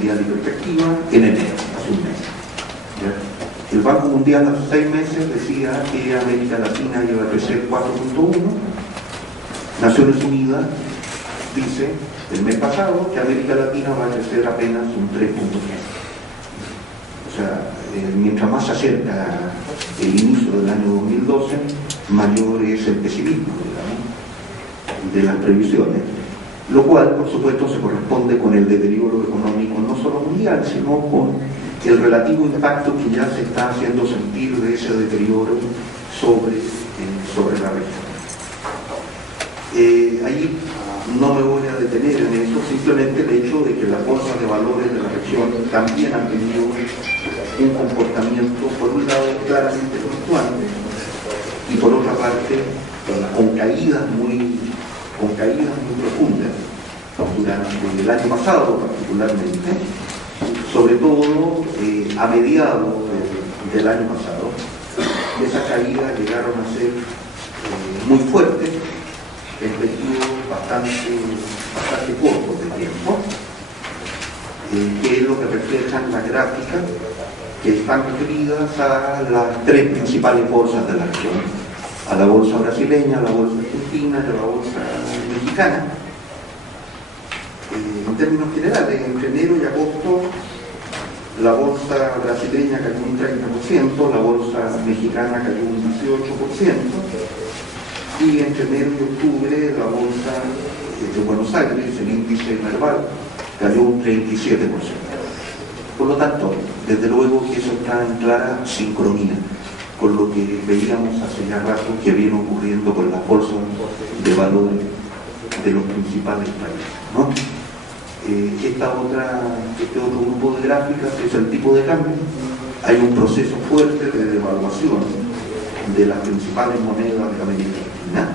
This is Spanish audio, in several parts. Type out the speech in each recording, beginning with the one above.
Mundial y Perspectiva en enero, hace un mes. ¿Ya? El Banco Mundial hace 6 meses decía que América Latina iba a crecer 4.1. Naciones Unidas dice el mes pasado que América Latina va a crecer apenas un 3.3. O sea, mientras más se acerca el inicio del año 2012, mayor es el pesimismo, digamos, de las previsiones, lo cual, por supuesto, se corresponde con el deterioro económico no solo mundial, sino con el relativo impacto que ya se está haciendo sentir de ese deterioro sobre la región. Ahí no me voy a detener en eso, simplemente el hecho de que las bolsas de valores de la región también han tenido un comportamiento, por un lado, claramente fluctuante, y por otra parte, con caídas muy profundas, durante el año pasado particularmente, sobre todo a mediados del año pasado. Esas caídas llegaron a ser muy fuertes en periodos bastante cortos de tiempo, que es lo que reflejan las gráficas que están referidas a las 3 principales bolsas de la región, a la bolsa brasileña, a la bolsa argentina y a la bolsa mexicana. En términos generales, entre enero y agosto, la bolsa brasileña cayó un 30%, la bolsa mexicana cayó un 18%, y entre enero y octubre la bolsa de Buenos Aires, el índice Merval, cayó un 37%. Por lo tanto, desde luego que eso está en clara sincronía con lo que veíamos hace ya rato que viene ocurriendo con las bolsas de valores de los principales países, ¿no? Este otro grupo de gráficas es el tipo de cambio. Hay un proceso fuerte de devaluación de las principales monedas de América Latina.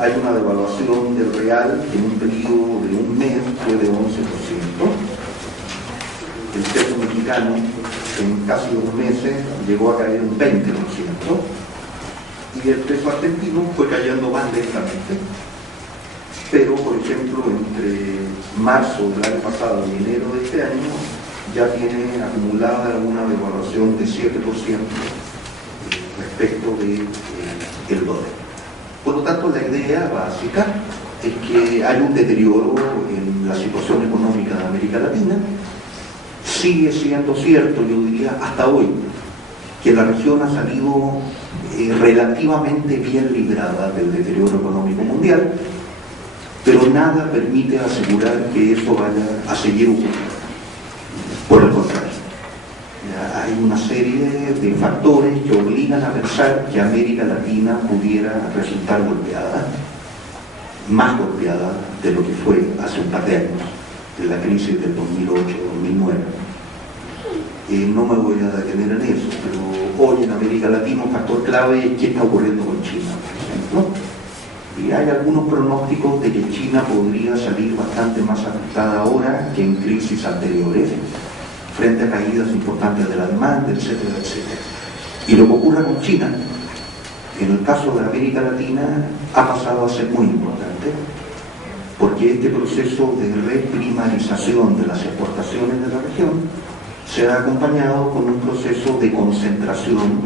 Hay una devaluación del real que en un periodo de un mes fue de 11%. El peso mexicano en casi 2 meses llegó a caer un 20%, y el peso argentino fue cayendo más lentamente. Pero, por ejemplo, entre marzo del año pasado y enero de este año ya tiene acumulada una devaluación de 7% respecto del dólar. Por lo tanto, la idea básica es que hay un deterioro en la situación económica de América Latina. Sigue siendo cierto, yo diría, hasta hoy, que la región ha salido relativamente bien librada del deterioro económico mundial, pero nada permite asegurar que eso vaya a seguir ocurriendo. Por el contrario, hay una serie de factores que obligan a pensar que América Latina pudiera resultar golpeada, más golpeada de lo que fue hace un par de años, de la crisis del 2008-2009. No me voy a detener en eso, pero hoy en América Latina un factor clave es qué está ocurriendo con China, por ejemplo. Y hay algunos pronósticos de que China podría salir bastante más afectada ahora que en crisis anteriores, frente a caídas importantes de la demanda, etcétera, etcétera. Y lo que ocurra con China, en el caso de América Latina, ha pasado a ser muy importante, porque este proceso de reprimarización de las exportaciones de la región se ha acompañado con un proceso de concentración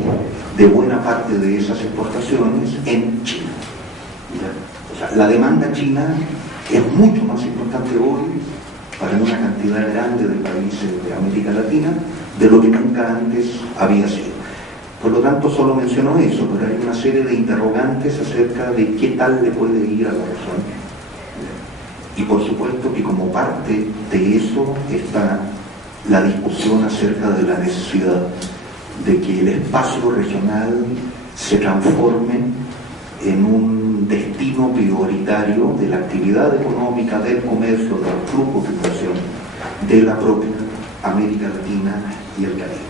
de buena parte de esas exportaciones en China. O sea, la demanda china es mucho más importante hoy para una cantidad grande de países de América Latina de lo que nunca antes había sido. Por lo tanto, solo menciono eso, pero hay una serie de interrogantes acerca de qué tal le puede ir a la región. Y por supuesto que como parte de eso está la discusión acerca de la necesidad de que el espacio regional se transforme en un destino prioritario de la actividad económica, del comercio, del flujo de inversión de la propia América Latina y el Caribe.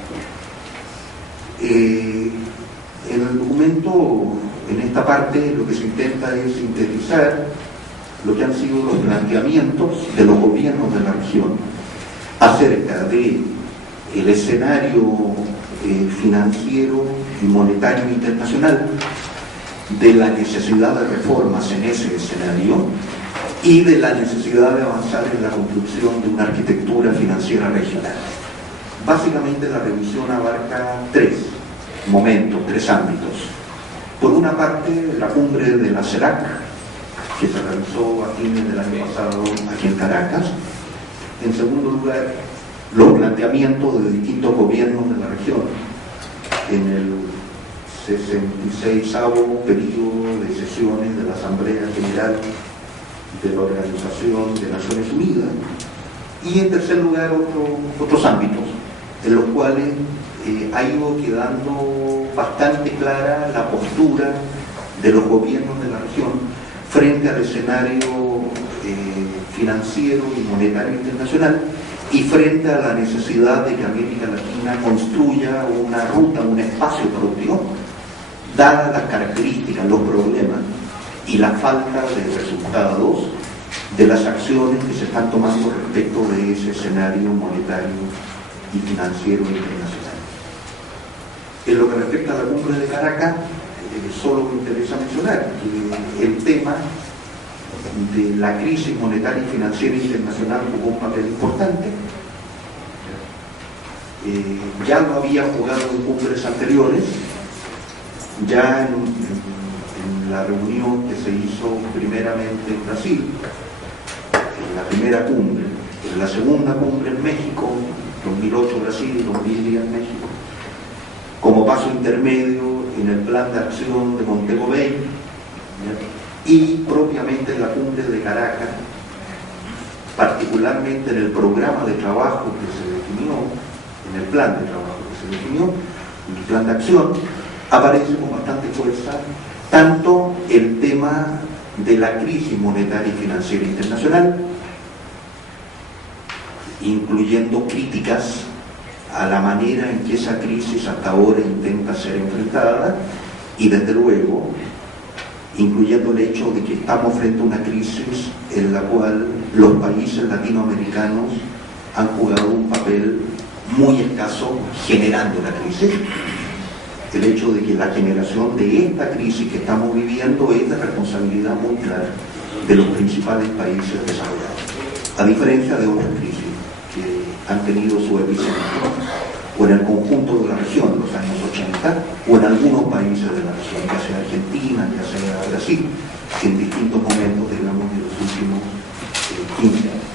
En el documento, en esta parte, lo que se intenta es sintetizar lo que han sido los planteamientos de los gobiernos de la región acerca del escenario financiero y monetario internacional, de la necesidad de reformas en ese escenario y de la necesidad de avanzar en la construcción de una arquitectura financiera regional. Básicamente la revisión abarca tres momentos, tres ámbitos. Por una parte, la cumbre de la CELAC, que se realizó a fines del año pasado aquí en Caracas. En segundo lugar, los planteamientos de distintos gobiernos de la región en el 66º periodo de sesiones de la Asamblea General de la Organización de Naciones Unidas. Y en tercer lugar, otros ámbitos en los cuales ha ido quedando bastante clara la postura de los gobiernos de la región frente al escenario financiero y monetario internacional y frente a la necesidad de que América Latina construya una ruta, un espacio productivo, dadas las características, los problemas y la falta de resultados de las acciones que se están tomando respecto de ese escenario monetario y financiero internacional. En lo que respecta a la cumbre de Caracas, solo me interesa mencionar que el tema de la crisis monetaria y financiera internacional jugó un papel importante. Ya lo había jugado en cumbres anteriores, ya en la reunión que se hizo primeramente en Brasil, en la primera cumbre, en la segunda cumbre en México, 2008 Brasil y 2010 México, como paso intermedio en el plan de acción de Montego Bay, y propiamente en la cumbre de Caracas, particularmente en el programa de trabajo que se definió, en el plan de trabajo que se definió, en el plan de acción, aparece con bastante fuerza tanto el tema de la crisis monetaria y financiera internacional, incluyendo críticas a la manera en que esa crisis hasta ahora intenta ser enfrentada y desde luego incluyendo el hecho de que estamos frente a una crisis en la cual los países latinoamericanos han jugado un papel muy escaso generando la crisis. El hecho de que la generación de esta crisis que estamos viviendo es de responsabilidad muy clara de los principales países desarrollados, a diferencia de otras crisis que han tenido su epicentro o en el conjunto de la región en los años 80 o en algunos países de la región, ya sea Argentina, ya sea Brasil, en distintos momentos, digamos, de los últimos 15 años.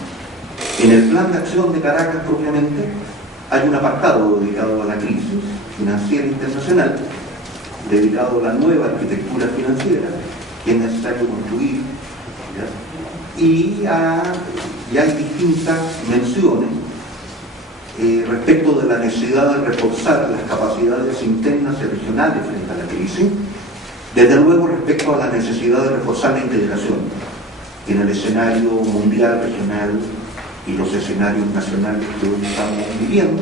En el plan de acción de Caracas propiamente hay un apartado dedicado a la crisis financiera internacional, dedicado a la nueva arquitectura financiera que es necesario construir, ¿ya? Y hay distintas menciones respecto de la necesidad de reforzar las capacidades internas y regionales frente a la crisis, desde luego respecto a la necesidad de reforzar la integración en el escenario mundial, regional y los escenarios nacionales que hoy estamos viviendo,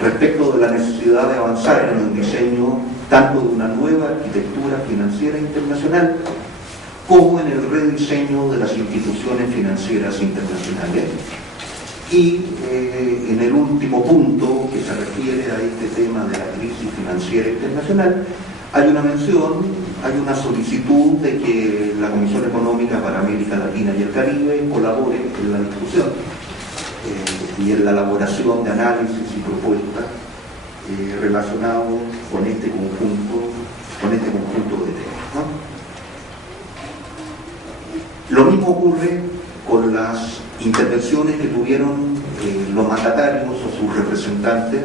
respecto de la necesidad de avanzar en el diseño tanto de una nueva arquitectura financiera internacional como en el rediseño de las instituciones financieras internacionales. Y en el último punto que se refiere a este tema de la crisis financiera internacional, hay una mención, hay una solicitud de que la Comisión Económica para América Latina y el Caribe colabore en la discusión y en la elaboración de análisis y propuestas relacionados con este conjunto de temas, ¿no? Lo mismo ocurre con las intervenciones que tuvieron los mandatarios o sus representantes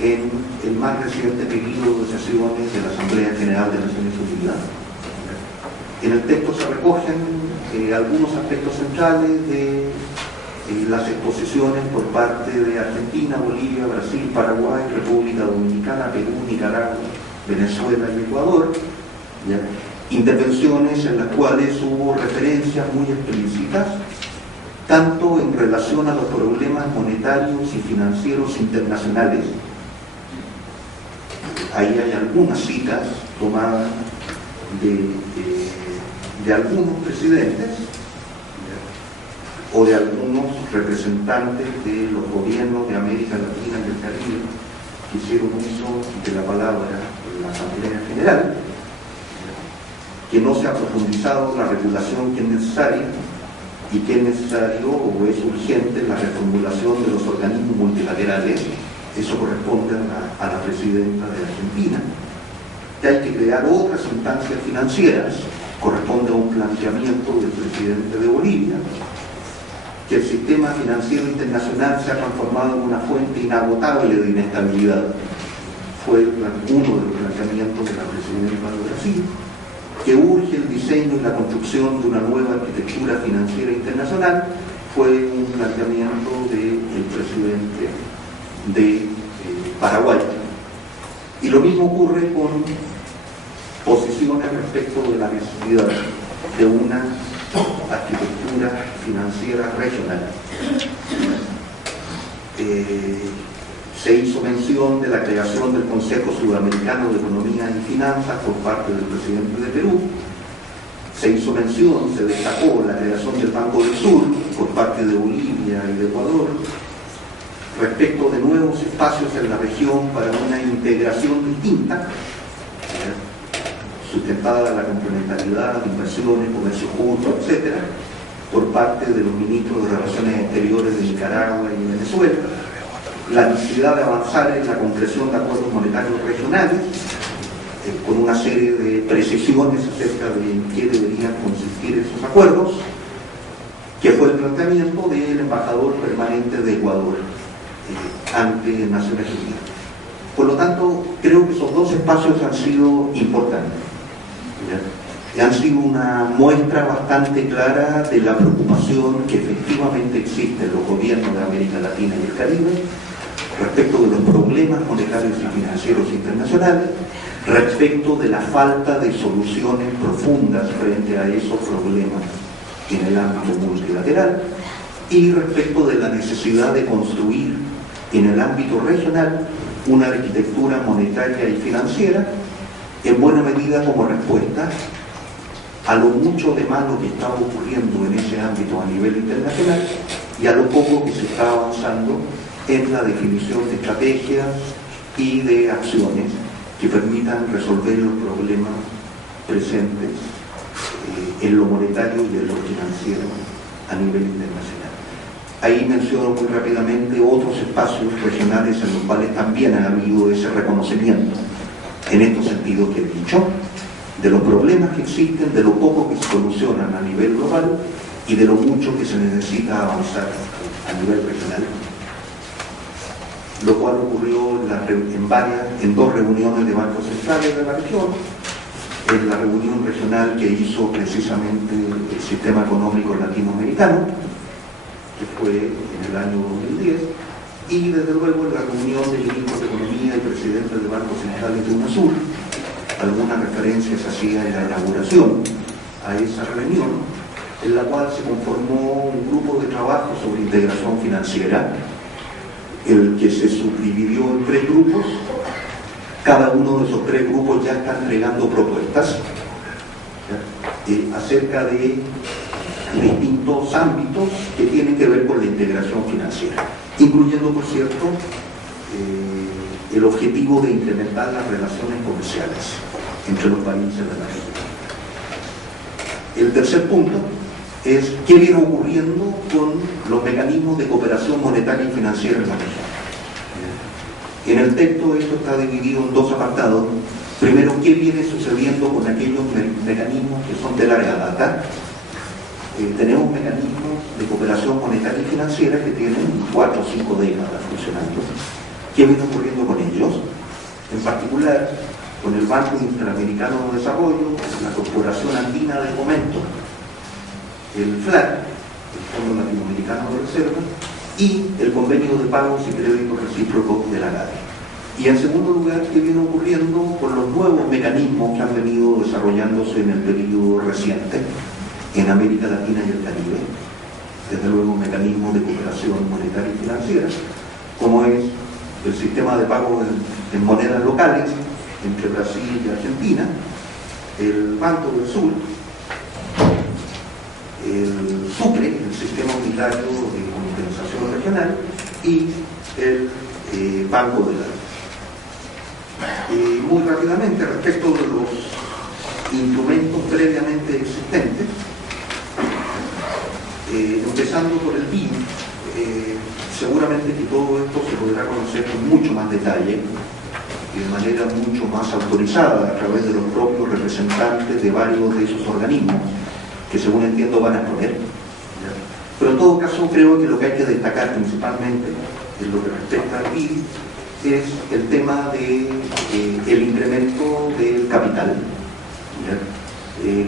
en el más reciente periodo de sesiones de la Asamblea General de Naciones Unidas. En el texto se recogen algunos aspectos centrales de las exposiciones por parte de Argentina, Bolivia, Brasil, Paraguay, República Dominicana, Perú, Nicaragua, Venezuela y Ecuador, ¿ya? Intervenciones en las cuales hubo referencias muy explícitas tanto en relación a los problemas monetarios y financieros internacionales. Ahí hay algunas citas tomadas de algunos presidentes o de algunos representantes de los gobiernos de América Latina y el Caribe que hicieron uso de la palabra en la Asamblea General. que no se ha profundizado la regulación que es necesaria y que es necesario o es urgente la reformulación de los organismos multilaterales. Eso corresponde a la presidenta de Argentina. Que hay que crear otras instancias financieras, corresponde a un planteamiento del presidente de Bolivia. Que el sistema financiero internacional se ha transformado en una fuente inagotable de inestabilidad, fue uno de los planteamientos de la presidenta de Brasil. Que urge el diseño y la construcción de una nueva arquitectura financiera internacional, fue un planteamiento del presidente de Paraguay. Y lo mismo ocurre con posiciones respecto de la necesidad de una arquitectura financiera regional. Se hizo mención de la creación del Consejo Sudamericano de Economía y Finanzas por parte del presidente de Perú. Se hizo mención, se destacó la creación del Banco del Sur por parte de Bolivia y de Ecuador, respecto de nuevos espacios en la región para una integración distinta, sustentada a la complementariedad, inversiones, comercio justo, etc., por parte de los ministros de Relaciones Exteriores de Nicaragua y Venezuela. La necesidad de avanzar en la concreción de acuerdos monetarios regionales, con una serie de precisiones acerca de en qué deberían consistir esos acuerdos, que fue el planteamiento del embajador permanente de Ecuador ante Naciones Unidas. Por lo tanto, creo que esos dos espacios han sido importantes. Han sido una muestra bastante clara de la preocupación que efectivamente existe en los gobiernos de América Latina y el Caribe respecto de los problemas monetarios y financieros internacionales, respecto de la falta de soluciones profundas frente a esos problemas en el ámbito multilateral y respecto de la necesidad de construir en el ámbito regional una arquitectura monetaria y financiera en buena medida como respuesta a lo mucho de malo que está ocurriendo en ese ámbito a nivel internacional y a lo poco que se está avanzando en la definición de estrategias y de acciones que permitan resolver los problemas presentes en lo monetario y en lo financiero a nivel internacional. Ahí menciono muy rápidamente otros espacios regionales en los cuales también ha habido ese reconocimiento en estos sentidos que he dicho, de los problemas que existen, de lo poco que se solucionan a nivel global y de lo mucho que se necesita avanzar a nivel regional, lo cual ocurrió en dos reuniones de bancos centrales de la región, en la reunión regional que hizo precisamente el Sistema Económico Latinoamericano, que fue en el año 2010, y desde luego en la reunión de ministros de Economía y presidentes de bancos centrales de UNASUR. Alguna referencia se hacía en la inauguración a esa reunión, en la cual se conformó un grupo de trabajo sobre integración financiera, el que se subdividió en 3 grupos. Cada uno de esos 3 grupos ya está entregando propuestas acerca de distintos ámbitos que tienen que ver con la integración financiera, incluyendo, por cierto, el objetivo de incrementar las relaciones comerciales entre los países de la región. El tercer punto es qué viene ocurriendo con los mecanismos de cooperación monetaria y financiera en la región. En el texto esto está dividido en 2 apartados. Primero, qué viene sucediendo con aquellos mecanismos que son de larga data. Tenemos mecanismos de cooperación monetaria y financiera que tienen 4 o 5 décadas funcionando. ¿Qué viene ocurriendo con ellos? En particular, con el Banco Interamericano de Desarrollo, la Corporación Andina de Fomento, el FLAC, el Fondo Latinoamericano de Reserva, y el Convenio de Pagos y Créditos Recíprocos de la GADI. Y en segundo lugar, ¿qué viene ocurriendo con los nuevos mecanismos que han venido desarrollándose en el periodo reciente en América Latina y el Caribe? Desde luego, mecanismos de cooperación monetaria y financiera, como es el sistema de pago en monedas locales entre Brasil y Argentina, el Banco del Sur, el SUCRE, el Sistema Unitario de Compensación Regional, y el Banco de la Muy rápidamente, respecto de los instrumentos previamente existentes, empezando por el BID. Seguramente que todo esto se podrá conocer con mucho más detalle y de manera mucho más autorizada a través de los propios representantes de varios de esos organismos que, según entiendo, van a exponer. Pero en todo caso creo que lo que hay que destacar principalmente en lo que respecta al BID es el tema del incremento del capital,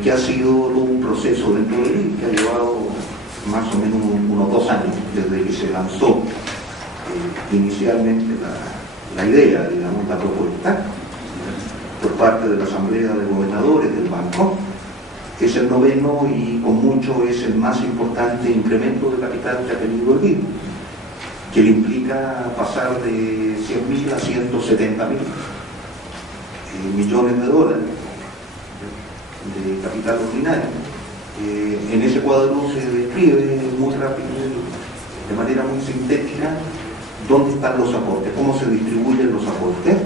que ha sido todo un proceso dentro del BID que ha llevado más o menos unos 2 años desde que se lanzó inicialmente la idea, digamos, la propuesta por parte de la Asamblea de Gobernadores del Banco. Es el 9º y con mucho es el más importante incremento de capital que ha tenido el BID, que le implica pasar de 100.000 a 170.000 millones de dólares de capital ordinario. En ese cuadro se describe muy rápido, de manera muy sintética, dónde están los aportes, cómo se distribuyen los aportes,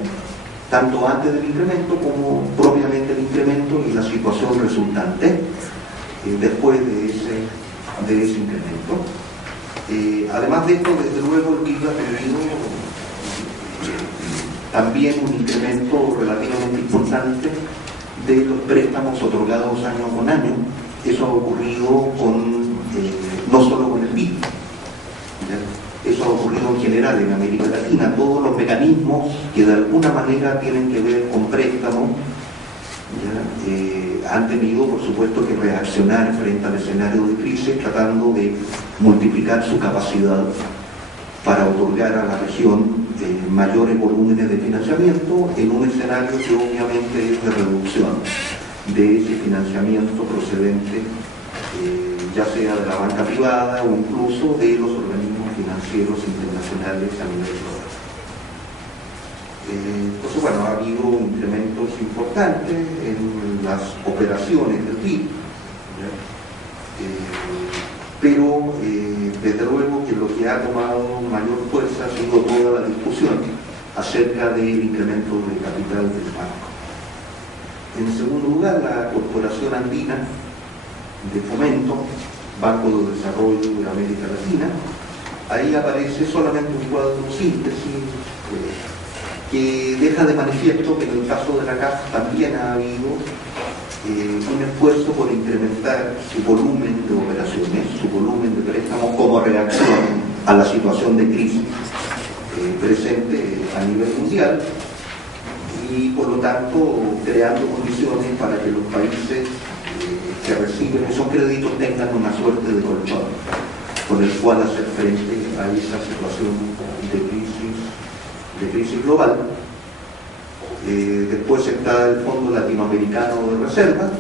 tanto antes del incremento como propiamente el incremento y la situación resultante después de ese incremento. Además de esto, desde luego, el BID ha tenido también un incremento relativamente importante de los préstamos otorgados año con año. Eso ha ocurrido no solo con el BID, eso ha ocurrido en general en América Latina. Todos los mecanismos que de alguna manera tienen que ver con préstamos han tenido, por supuesto, que reaccionar frente al escenario de crisis, tratando de multiplicar su capacidad para otorgar a la región mayores volúmenes de financiamiento en un escenario que obviamente es de reducción de ese financiamiento procedente ya sea de la banca privada o incluso de los organismos financieros internacionales a nivel global. Entonces, bueno, ha habido incrementos importantes en las operaciones del BID, pero desde luego que lo que ha tomado mayor fuerza ha sido toda la discusión acerca del incremento del capital del banco. En segundo lugar, la Corporación Andina de Fomento, Banco de Desarrollo de América Latina. Ahí aparece solamente un cuadro síntesis que deja de manifiesto que en el caso de la CAF también ha habido un esfuerzo por incrementar su volumen de operaciones, su volumen de préstamos como reacción a la situación de crisis presente a nivel mundial, y por lo tanto creando condiciones para que los países que reciben esos créditos tengan una suerte de colchón con el cual hacer frente a esa situación de crisis global. Después está el Fondo Latinoamericano de Reserva.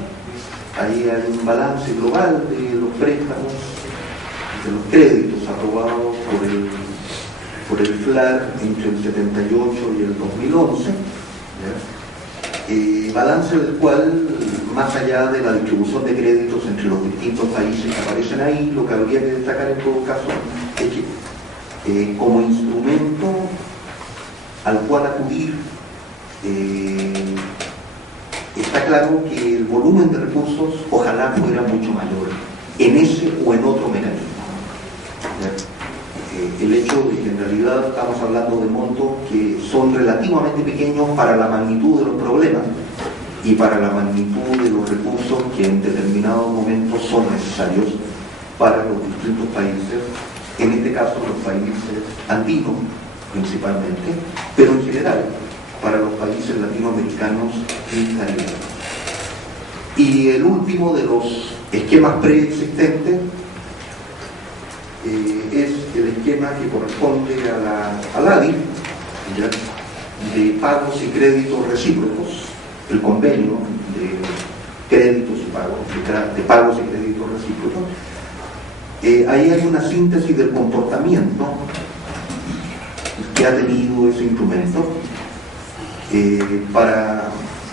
Ahí hay un balance global de los préstamos, de los créditos aprobados por el FLAR entre el 78 y el 2011. Balance del cual, más allá de la distribución de créditos entre los distintos países que aparecen ahí, lo que habría que destacar en todo caso es que como instrumento al cual acudir, está claro que el volumen de recursos ojalá fuera mucho mayor en ese o en otro mecanismo. El hecho de que en realidad estamos hablando de montos que son relativamente pequeños para la magnitud de los problemas y para la magnitud de los recursos que en determinados momentos son necesarios para los distintos países, en este caso los países andinos principalmente, pero en general para los países latinoamericanos y caribeños. Y el último de los esquemas preexistentes es el esquema que corresponde a la ADI, de pagos y créditos recíprocos, el convenio de créditos y pagos, de pagos y créditos recíprocos. Ahí hay una síntesis del comportamiento que ha tenido ese instrumento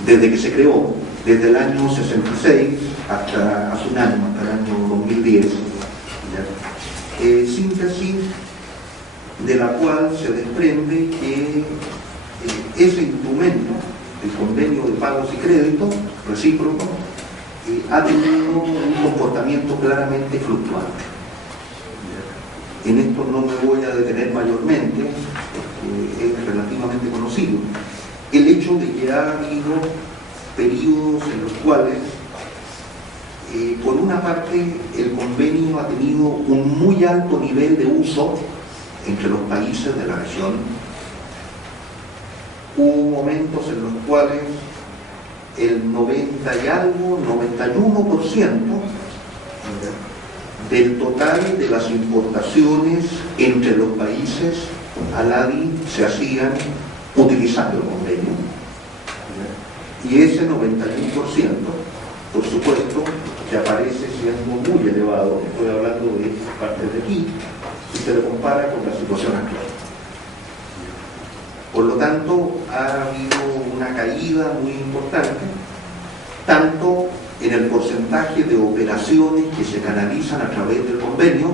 desde que se creó, desde el año 66 hasta hace un año, hasta el año 2010. Síntesis de la cual se desprende que ese instrumento, el convenio de pagos y créditos, recíproco, ha tenido un comportamiento claramente fluctuante. En esto no me voy a detener mayormente, porque es relativamente conocido. El hecho de que ha habido periodos en los cuales, por una parte, el convenio ha tenido un muy alto nivel de uso entre los países de la región. Hubo momentos en los cuales el 90 y algo, 91% del total de las importaciones entre los países al ADI se hacían utilizando el convenio. Y ese 91%, por supuesto, que aparece siendo muy elevado, estoy hablando de estas partes de aquí, si se lo compara con la situación actual. Por lo tanto, ha habido una caída muy importante, tanto en el porcentaje de operaciones que se canalizan a través del convenio,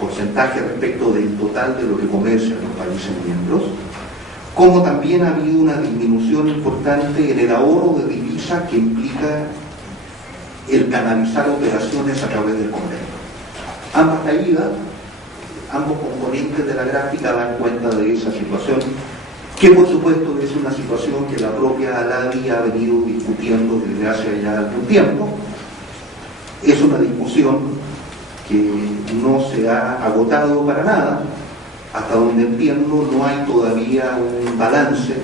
porcentaje respecto del total de lo que comercian los países miembros, como también ha habido una disminución importante en el ahorro de divisas que implica el canalizar operaciones a través del convenio. Ambas caídas, ambos componentes de la gráfica dan cuenta de esa situación, que por supuesto es una situación que la propia ALADI ha venido discutiendo desde hace ya algún tiempo. Es una discusión que no se ha agotado para nada. Hasta donde entiendo, no hay todavía un balance,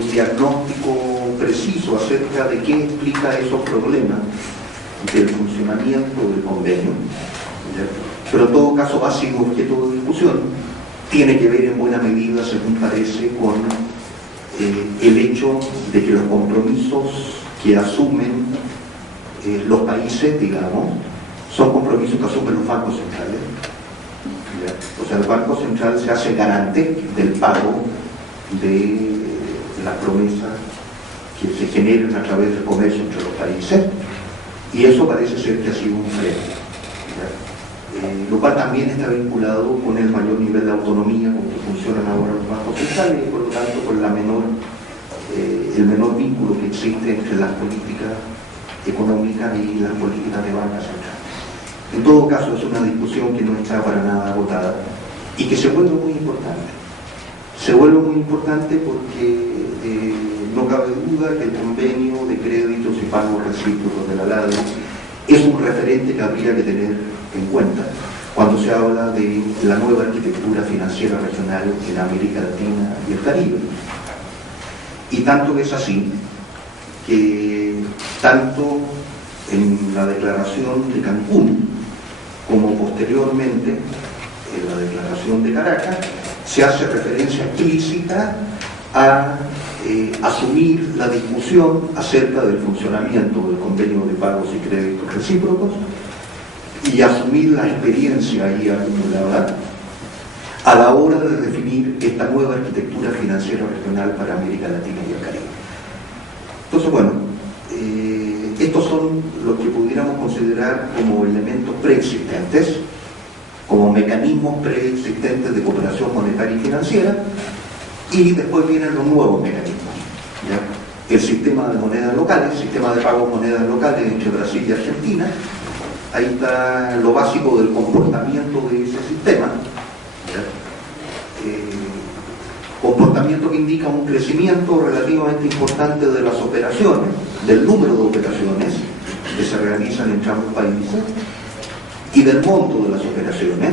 un diagnóstico preciso acerca de qué explica esos problemas del funcionamiento del convenio. Pero en todo caso ha sido objeto de discusión. Tiene que ver en buena medida, según parece, con el hecho de que los compromisos que asumen los países, digamos, son compromisos que asumen los bancos centrales. O sea, el Banco Central se hace garante del pago de las promesas que se generan a través del comercio entre los países, y eso parece ser que ha sido un freno. Lo cual también está vinculado con el mayor nivel de autonomía con que funcionan ahora los bancos centrales y por lo tanto con el menor vínculo que existe entre las políticas económicas y las políticas de banca central. En todo caso, es una discusión que no está para nada agotada y que se vuelve muy importante. Se vuelve muy importante porque no cabe duda que el convenio de créditos y pagos recíprocos de la ALADI es un referente que habría que tener en cuenta cuando se habla de la nueva arquitectura financiera regional en América Latina y el Caribe. Y tanto es así que tanto en la declaración de Cancún como posteriormente en la declaración de Caracas se hace referencia explícita a asumir la discusión acerca del funcionamiento del convenio de pagos y créditos recíprocos y asumir la experiencia ahí acumulada a la hora de definir esta nueva arquitectura financiera regional para América Latina y el Caribe. Entonces, bueno, estos son los que pudiéramos considerar como elementos preexistentes, como mecanismos preexistentes de cooperación monetaria y financiera, y después vienen los nuevos mecanismos, ¿ya? El sistema de monedas locales, sistema de pagos monedas locales entre Brasil y Argentina. Ahí está lo básico del comportamiento de ese sistema, comportamiento que indica un crecimiento relativamente importante de las operaciones, del número de operaciones que se realizan entre ambos países y del monto de las operaciones,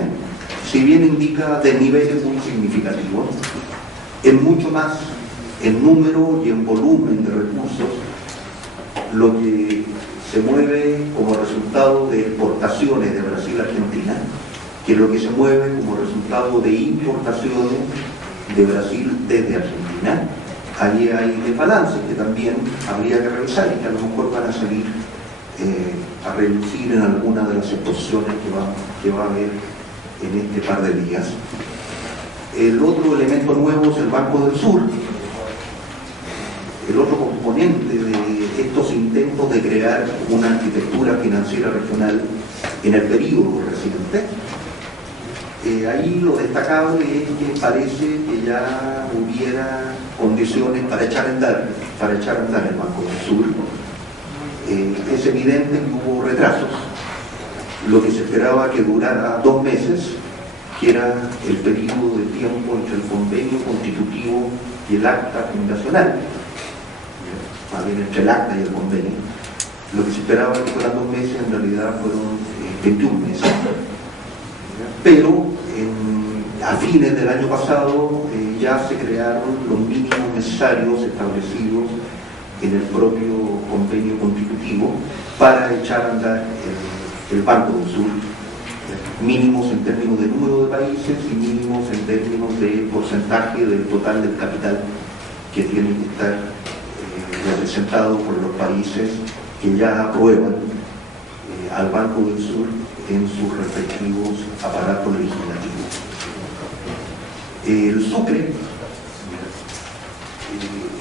si bien indica desniveles muy significativos, en mucho más en número y en volumen de recursos, lo que se mueve como resultado de exportaciones de Brasil a Argentina, que es lo que se mueve como resultado de importaciones de Brasil desde Argentina. Allí hay desbalances que también habría que revisar y que a lo mejor van a salir a reducir en alguna de las exposiciones que va a haber en este par de días. El otro elemento nuevo es el Banco del Sur. El otro componente de estos intentos de crear una arquitectura financiera regional en el periodo reciente Ahí lo destacable es que parece que ya hubiera condiciones para echar a andar el Banco del Sur. Es evidente que hubo retrasos. Lo que se esperaba que durara 2 meses, que era el periodo de tiempo entre el convenio constitutivo y el acta fundacional, más bien entre el acta y el convenio. Lo que se esperaba que fueran 2 meses, en realidad fueron 21 meses. Pero a fines del año pasado ya se crearon los mínimos necesarios establecidos en el propio convenio constitutivo para echar a andar el Banco del Sur, mínimos en términos de número de países y mínimos en términos de porcentaje del total del capital que tiene que estar representado por los países que ya aprueban al Banco del Sur en sus respectivos aparatos legislativos.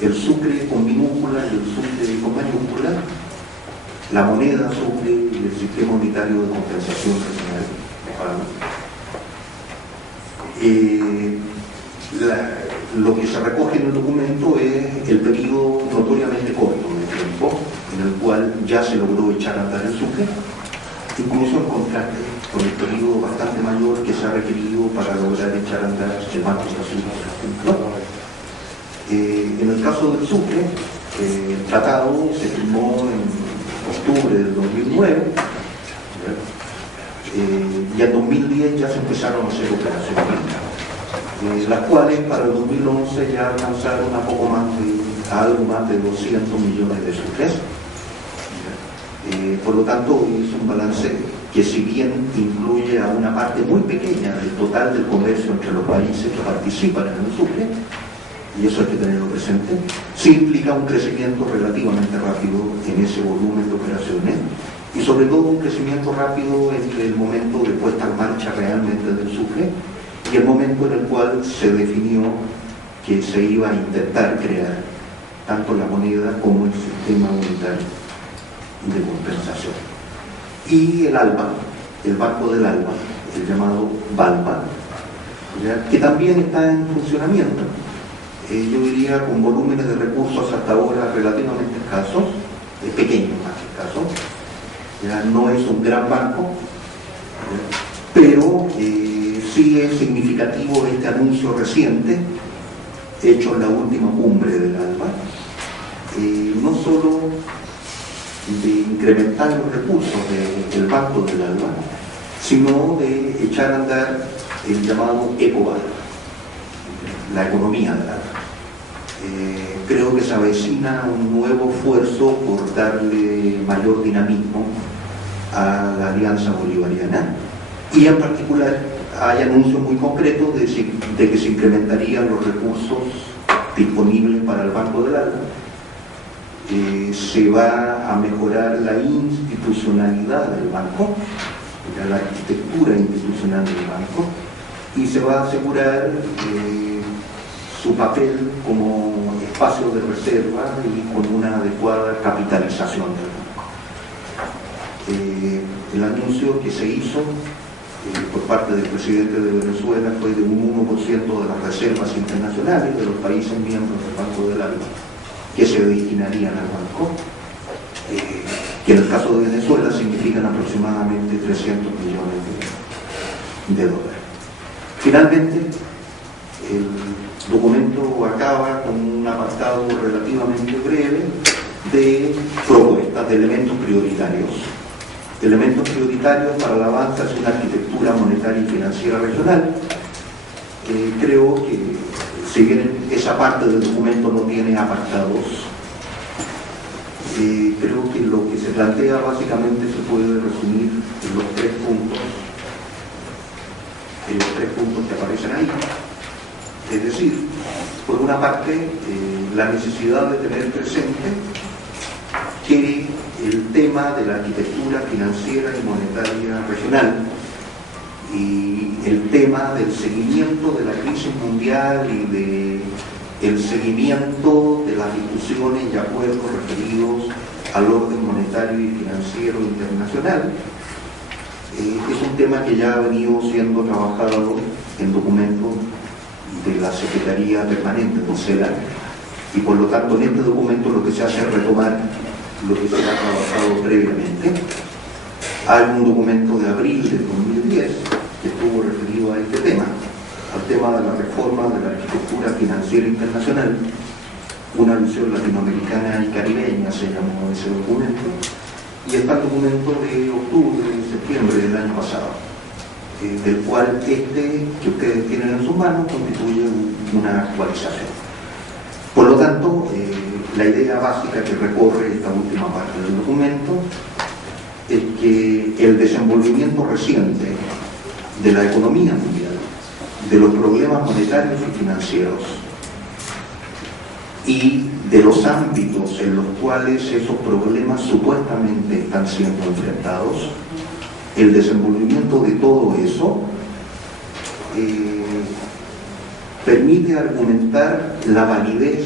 El Sucre con minúscula y el Sucre con mayúscula, la moneda Sucre y el sistema unitario de compensación regional. Lo que se recoge en el documento es el periodo notoriamente corto de tiempo en el cual ya se logró echar a andar el Sucre, incluso en contraste con el periodo bastante mayor que se ha requerido para lograr echar a andar el Banco del Sur, por ejemplo. En el caso del Sucre, el tratado se firmó en octubre del 2009 y en 2010 ya se empezaron a hacer operaciones, las cuales para el 2011 ya alcanzaron a algo más de 200 millones de sucres. Por lo tanto, es un balance que, si bien incluye a una parte muy pequeña del total del comercio entre los países que participan en el Sucre, y eso hay que tenerlo presente, sí implica un crecimiento relativamente rápido en ese volumen de operaciones, y sobre todo un crecimiento rápido entre el momento de puesta en marcha realmente del Sucre y el momento en el cual se definió que se iba a intentar crear tanto la moneda como el sistema unitario de compensación. Y el ALBA, el Banco del ALBA, el llamado BALBA, que también está en funcionamiento, yo diría con volúmenes de recursos hasta ahora relativamente escasos, pequeños más que escasos. No es un gran banco, pero sí es significativo este anuncio reciente hecho en la última cumbre del ALBA, no solo de incrementar los recursos del Banco del ALBA, sino de echar a andar el llamado ECOBAL, la economía del ALBA. Creo que se avecina un nuevo esfuerzo por darle mayor dinamismo a la Alianza Bolivariana, y en particular hay anuncios muy concretos de que se incrementarían los recursos disponibles para el Banco del ALBA. Se va a mejorar la institucionalidad del banco, la arquitectura institucional del banco, y se va a asegurar su papel como espacio de reserva y con una adecuada capitalización del banco. El anuncio que se hizo por parte del presidente de Venezuela fue de un 1% de las reservas internacionales de los países miembros del Banco del ALBA que se destinarían al banco, que en el caso de Venezuela significan aproximadamente 300 millones de dólares. Finalmente, el documento acaba con un apartado relativamente breve de propuestas, de elementos prioritarios. Elementos prioritarios para el avance hacia una arquitectura monetaria y financiera regional. Creo que, si bien esa parte del documento no tiene apartados, creo que lo que se plantea básicamente se puede resumir en los 3 puntos que aparecen ahí. Es decir, por una parte, la necesidad de tener presente que el tema de la arquitectura financiera y monetaria regional y el tema del seguimiento de la crisis mundial y del seguimiento de las discusiones y acuerdos referidos al orden monetario y financiero internacional es un tema que ya ha venido siendo trabajado en documentos de la Secretaría Permanente del CELAC, y por lo tanto en este documento lo que se hace es retomar lo que se ha trabajado previamente. Hay un documento de abril de 2010 que estuvo referido a este tema, al tema de la reforma de la arquitectura financiera internacional, una visión latinoamericana y caribeña se llamó ese documento, y está el documento de octubre y septiembre del año pasado, del cual este que ustedes tienen en sus manos constituye una actualización. Por lo tanto, la idea básica que recorre esta última parte del documento es que el desenvolvimiento reciente de la economía mundial, de los problemas monetarios y financieros y de los ámbitos en los cuales esos problemas supuestamente están siendo enfrentados, el desenvolvimiento de todo eso permite argumentar la validez,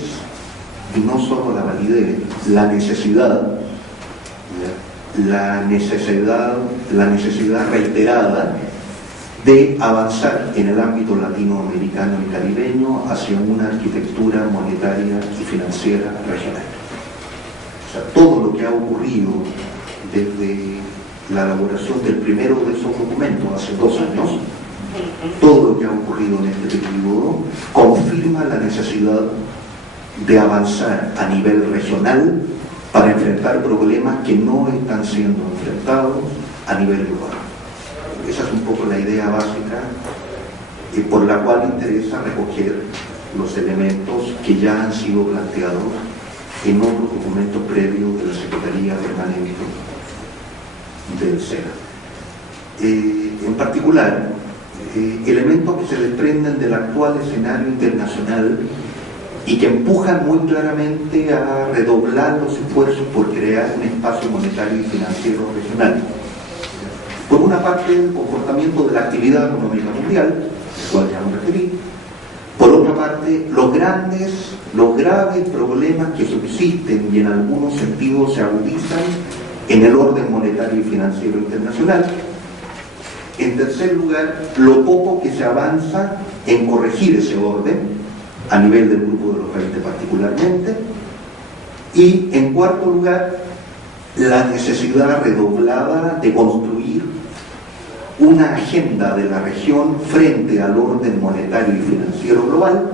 y no solo la validez, la necesidad reiterada de avanzar en el ámbito latinoamericano y caribeño hacia una arquitectura monetaria y financiera regional. O sea, todo lo que ha ocurrido desde la elaboración del primero de esos documentos hace 2 años, todo lo que ha ocurrido en este periodo confirma la necesidad de avanzar a nivel regional para enfrentar problemas que no están siendo enfrentados a nivel global. Esa es un poco la idea básica por la cual interesa recoger los elementos que ya han sido planteados en otros documentos previos de la Secretaría Permanente del SENA. En particular, elementos que se desprenden del actual escenario internacional y que empujan muy claramente a redoblar los esfuerzos por crear un espacio monetario y financiero regional. Por una parte, el comportamiento de la actividad económica mundial, al cual ya me referí. Por otra parte, los graves problemas que subsisten y en algunos sentidos se agudizan en el orden monetario y financiero internacional. En tercer lugar, lo poco que se avanza en corregir ese orden, a nivel del grupo de los países particularmente. Y en cuarto lugar, la necesidad redoblada de construir una agenda de la región frente al orden monetario y financiero global,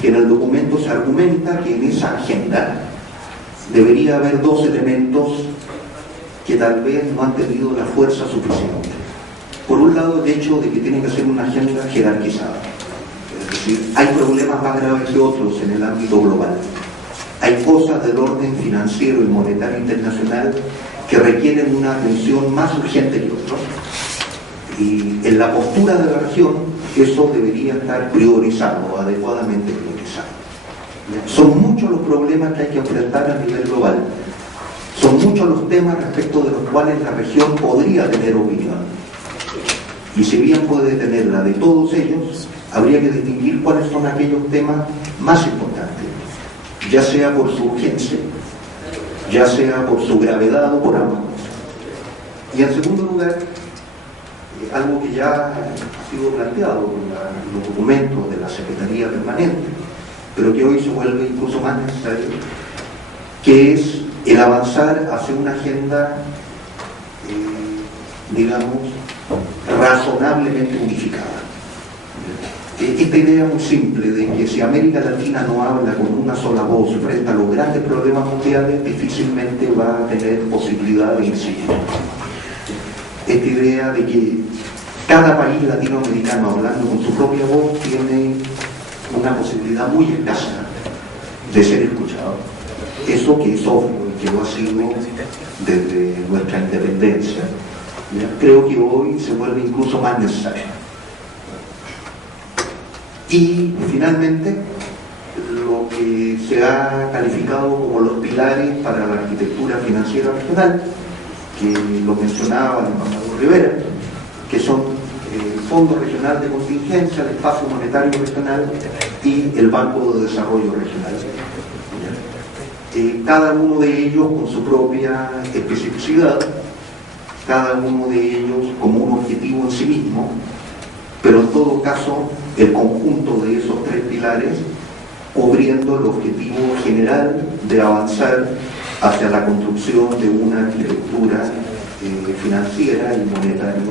que en el documento se argumenta que en esa agenda debería haber 2 elementos que tal vez no han tenido la fuerza suficiente. Por un lado, el hecho de que tiene que ser una agenda jerarquizada, es decir, hay problemas más graves que otros en el ámbito global. Hay cosas del orden financiero y monetario internacional que requieren una atención más urgente que otros. Y en la postura de la región, eso debería estar priorizado, adecuadamente priorizado. Son muchos los problemas que hay que enfrentar a nivel global. Son muchos los temas respecto de los cuales la región podría tener opinión. Y si bien puede tenerla de todos ellos, habría que distinguir cuáles son aquellos temas más importantes, ya sea por su urgencia, ya sea por su gravedad o por ambas cosas. Y en segundo lugar, algo que ya ha sido planteado en los documentos de la Secretaría Permanente, pero que hoy se vuelve incluso más necesario, que es el avanzar hacia una agenda, digamos, razonablemente unificada. Esta idea muy simple de que si América Latina no habla con una sola voz frente a los grandes problemas mundiales, difícilmente va a tener posibilidad de incidir. Esta idea de que cada país latinoamericano hablando con su propia voz tiene una posibilidad muy escasa de ser escuchado. Eso que es obvio y que lo ha sido desde nuestra independencia, creo que hoy se vuelve incluso más necesario. Y finalmente, lo que se ha calificado como los pilares para la arquitectura financiera regional, que lo mencionaba el embajador Rivera, que son el Fondo Regional de Contingencia, el Espacio Monetario Regional y el Banco de Desarrollo Regional. Cada uno de ellos con su propia especificidad, cada uno de ellos como un objetivo en sí mismo, pero en todo caso el conjunto de esos tres pilares cubriendo el objetivo general de avanzar hacia la construcción de una arquitectura financiera y monetaria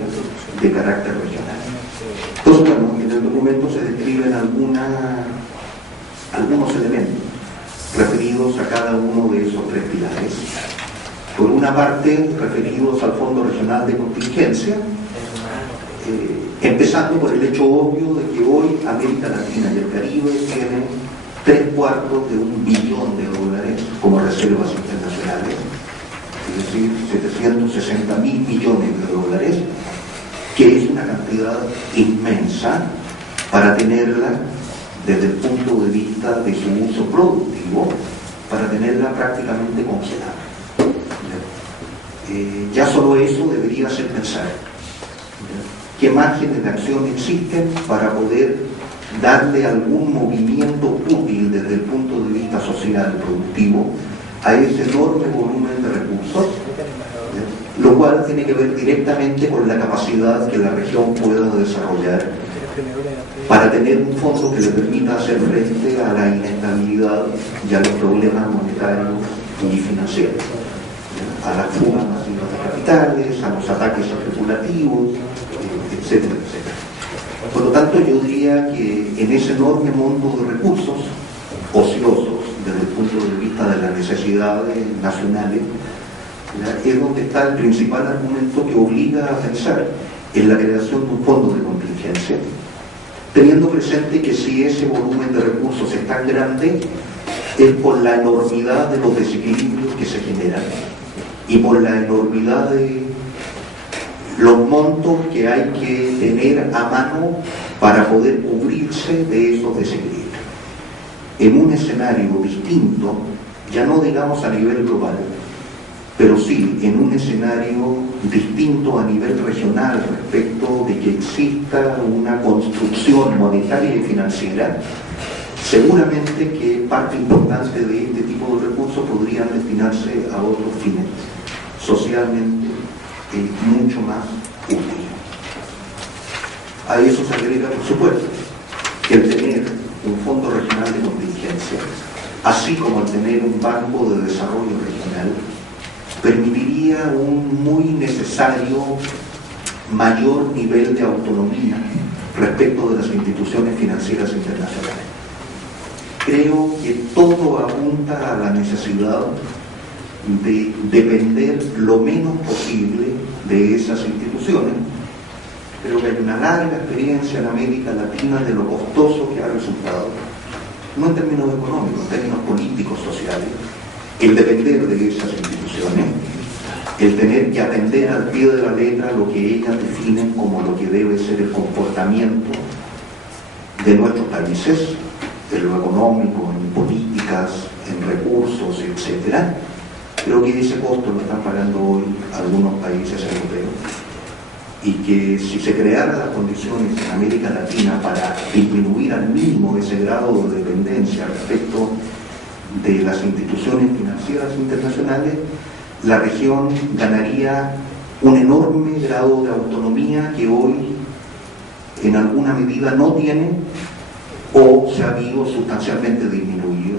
de carácter regional. Entonces, bueno, en el documento se describen algunos elementos referidos a cada uno de esos tres pilares. Por una parte, referidos al Fondo Regional de Contingencia, empezando por el hecho obvio de que hoy América Latina y el Caribe tienen 3/4 de $1 billón como reservas internacionales, es decir, 760.000 millones de dólares, que es una cantidad inmensa para tenerla desde el punto de vista de su uso productivo, para tenerla prácticamente congelada. Ya solo eso debería hacer pensar qué márgenes de acción existen para poder darle algún movimiento útil desde el punto de vista social productivo a ese enorme volumen de recursos, lo cual tiene que ver directamente con la capacidad que la región pueda desarrollar para tener un fondo que le permita hacer frente a la inestabilidad y a los problemas monetarios y financieros, a las fugas masivas de capitales, a los ataques especulativos, etcétera, etcétera. Por lo tanto, yo diría que en ese enorme mundo de recursos ociosos desde el punto de vista de las necesidades nacionales, es donde está el principal argumento que obliga a pensar en la creación de un fondo de contingencia, teniendo presente que si ese volumen de recursos es tan grande, es por la enormidad de los desequilibrios que se generan y por la enormidad de los montos que hay que tener a mano para poder cubrirse de esos desequilibrios. En un escenario distinto, ya no digamos a nivel global, pero sí en un escenario distinto a nivel regional respecto de que exista una construcción monetaria y financiera, seguramente que parte importante de este tipo de recursos podrían destinarse a otros fines socialmente mucho más útiles. A eso se agrega, por supuesto, que el tener un fondo regional de contingencia, así como el tener un banco de desarrollo regional, permitiría un muy necesario mayor nivel de autonomía respecto de las instituciones financieras internacionales. Creo que todo apunta a la necesidad de depender lo menos posible de esas instituciones. Creo que hay una larga experiencia en América Latina de lo costoso que ha resultado, no en términos económicos, en términos políticos, sociales, el depender de esas instituciones, el tener que atender al pie de la letra lo que ellas definen como lo que debe ser el comportamiento de nuestros países, en lo económico, en políticas, en recursos, etc. Creo que ese costo lo están pagando hoy algunos países europeos, y que si se crearan las condiciones en América Latina para disminuir al mínimo ese grado de dependencia respecto de las instituciones financieras internacionales, la región ganaría un enorme grado de autonomía que hoy en alguna medida no tiene o se ha visto sustancialmente disminuido,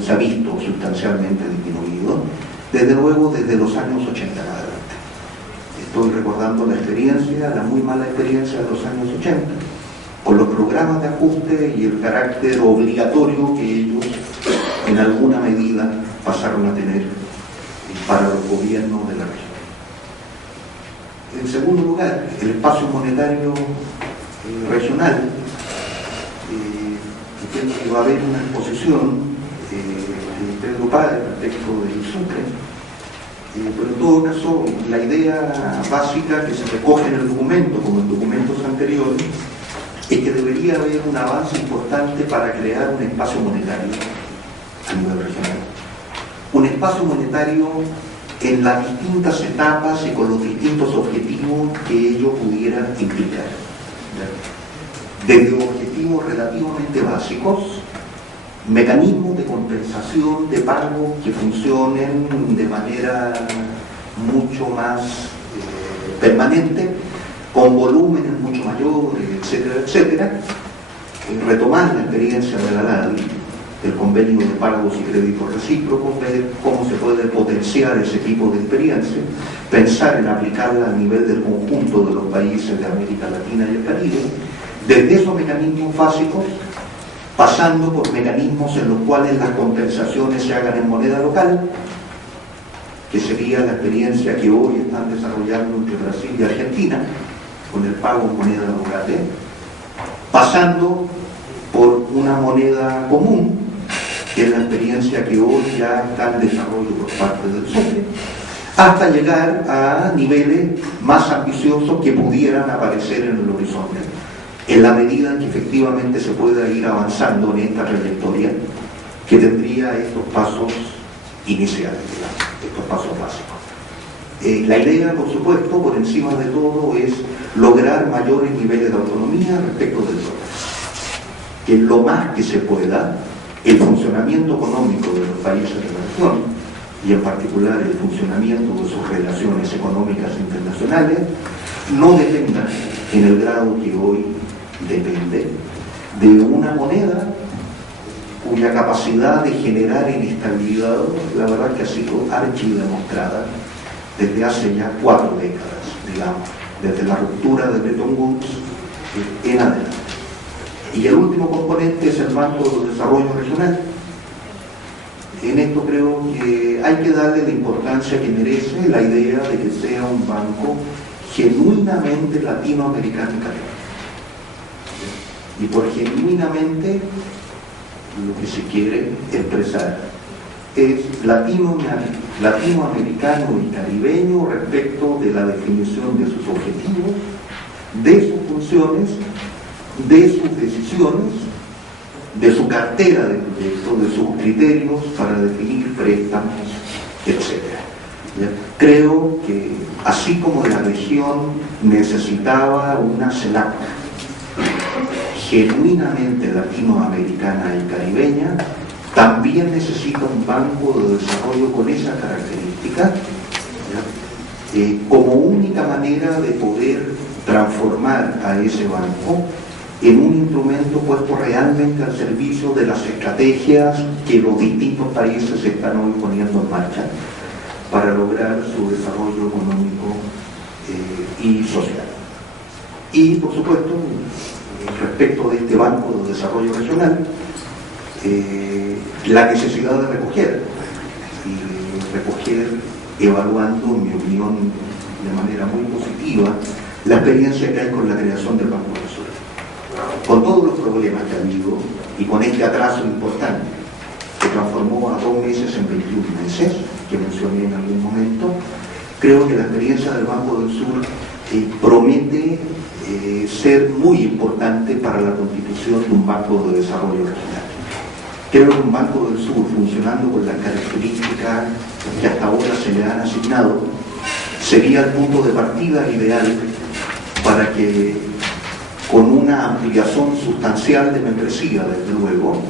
desde luego desde los años 80 en adelante. Estoy recordando la experiencia, la muy mala experiencia de los años 80, con los programas de ajuste y el carácter obligatorio que ellos en alguna medida pasaron a tener para los gobiernos de la región. En segundo lugar, el espacio monetario regional. Entiendo que va a haber una exposición de Pedro Páez respecto del Sucre, pero en todo caso la idea básica que se recoge en el documento, como en documentos anteriores, es que debería haber un avance importante para crear un espacio monetario a nivel regional. Un espacio monetario en las distintas etapas y con los distintos objetivos que ello pudiera implicar. Desde objetivos relativamente básicos, mecanismos de compensación de pagos que funcionen de manera mucho más permanente, con volúmenes mucho mayores, etcétera, etcétera. Retomar la experiencia de la LADI, el convenio de pagos y créditos recíprocos, ver cómo se puede potenciar ese tipo de experiencia, pensar en aplicarla a nivel del conjunto de los países de América Latina y el Caribe, desde esos mecanismos básicos, pasando por mecanismos en los cuales las compensaciones se hagan en moneda local, que sería la experiencia que hoy están desarrollando entre Brasil y Argentina, con el pago en moneda local, pasando por una moneda común, que es la experiencia que hoy ya está en desarrollo por parte del SUCRE, hasta llegar a niveles más ambiciosos que pudieran aparecer en el horizonte, en la medida en que efectivamente se pueda ir avanzando en esta trayectoria que tendría estos pasos iniciales, digamos, estos pasos básicos. La idea, por supuesto, por encima de todo, es lograr mayores niveles de autonomía respecto del dólar. Que lo más que se pueda, el funcionamiento económico de los países de la región, y en particular el funcionamiento de sus relaciones económicas internacionales, no dependa en el grado que hoy depende de una moneda cuya capacidad de generar inestabilidad, la verdad que ha sido archidemostrada desde hace ya 4 décadas, digamos, desde la ruptura de Bretton Woods en adelante. Y el último componente es el Banco de Desarrollo Regional. En esto creo que hay que darle la importancia que merece la idea de que sea un banco genuinamente latinoamericano y caribeño. Y por genuinamente lo que se quiere expresar es latinoamericano y caribeño respecto de la definición de sus objetivos, de sus funciones, de sus decisiones, de su cartera de proyectos, de sus criterios para definir préstamos, etc. Creo que así como la región necesitaba una CELAC genuinamente latinoamericana y caribeña, también necesita un banco de desarrollo con esa característica, como única manera de poder transformar a ese banco en un instrumento puesto realmente al servicio de las estrategias que los distintos países están hoy poniendo en marcha para lograr su desarrollo económico y social. Y, por supuesto, respecto de este Banco de Desarrollo Regional, la necesidad de recoger, evaluando, en mi opinión, de manera muy positiva, la experiencia que hay con la creación del Banco del Sur. Con todos los problemas que ha habido y con este atraso importante que transformó a 2 meses en 21 meses, que mencioné en algún momento, creo que la experiencia del Banco del Sur promete ser muy importante para la constitución de un Banco de Desarrollo Regional. Creo que un Banco del Sur funcionando con las características que hasta ahora se le han asignado sería el punto de partida ideal para que, con una ampliación sustancial de membresía, desde luego,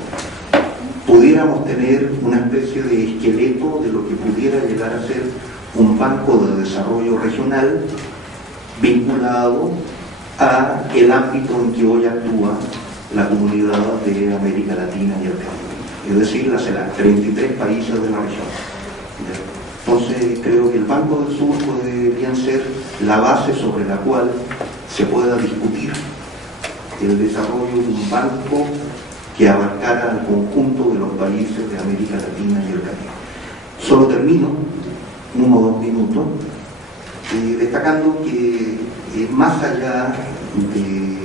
pudiéramos tener una especie de esqueleto de lo que pudiera llegar a ser un banco de desarrollo regional vinculado a el ámbito en que hoy actúa la comunidad de América Latina y el Caribe, es decir, las 33 países de la región. Entonces creo que el Banco del Sur podría ser la base sobre la cual se pueda discutir el desarrollo de un banco que abarcara al conjunto de los países de América Latina y el Caribe. Solo termino, 1 o 2 minutos, destacando que más allá de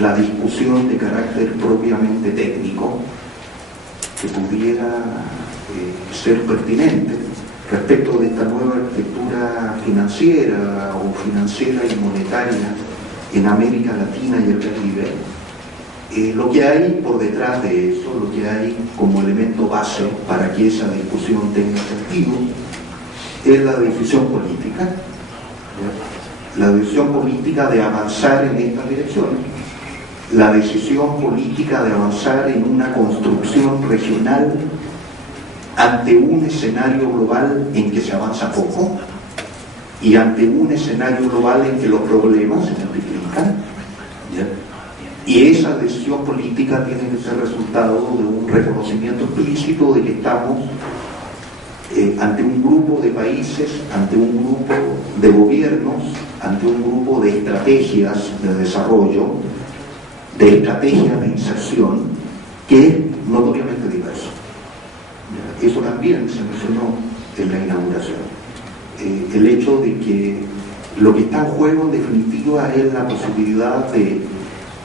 la discusión de carácter propiamente técnico que pudiera ser pertinente respecto de esta nueva arquitectura financiera o financiera y monetaria en América Latina y el Caribe, lo que hay por detrás de eso, lo que hay como elemento base para que esa discusión tenga sentido, es la decisión política, la decisión política de avanzar en esta dirección, la decisión política de avanzar en una construcción regional ante un escenario global en que se avanza poco, y ante un escenario global en que los problemas se multiplican, ¿ya? Y esa decisión política tiene que ser resultado de un reconocimiento explícito de que estamos ante un grupo de países, ante un grupo de gobiernos, ante un grupo de estrategias de desarrollo, de estrategias de inserción, que es notoriamente diverso. Eso también se mencionó en la inauguración. El hecho de que lo que está en juego en definitiva es la posibilidad de,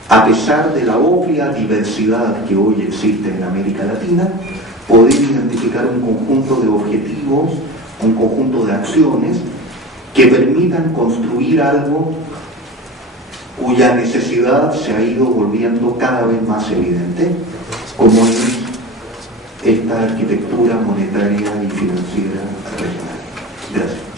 a pesar de la obvia diversidad que hoy existe en América Latina, poder identificar un conjunto de objetivos, un conjunto de acciones que permitan construir algo cuya necesidad se ha ido volviendo cada vez más evidente, como es esta arquitectura monetaria y financiera regional. Gracias.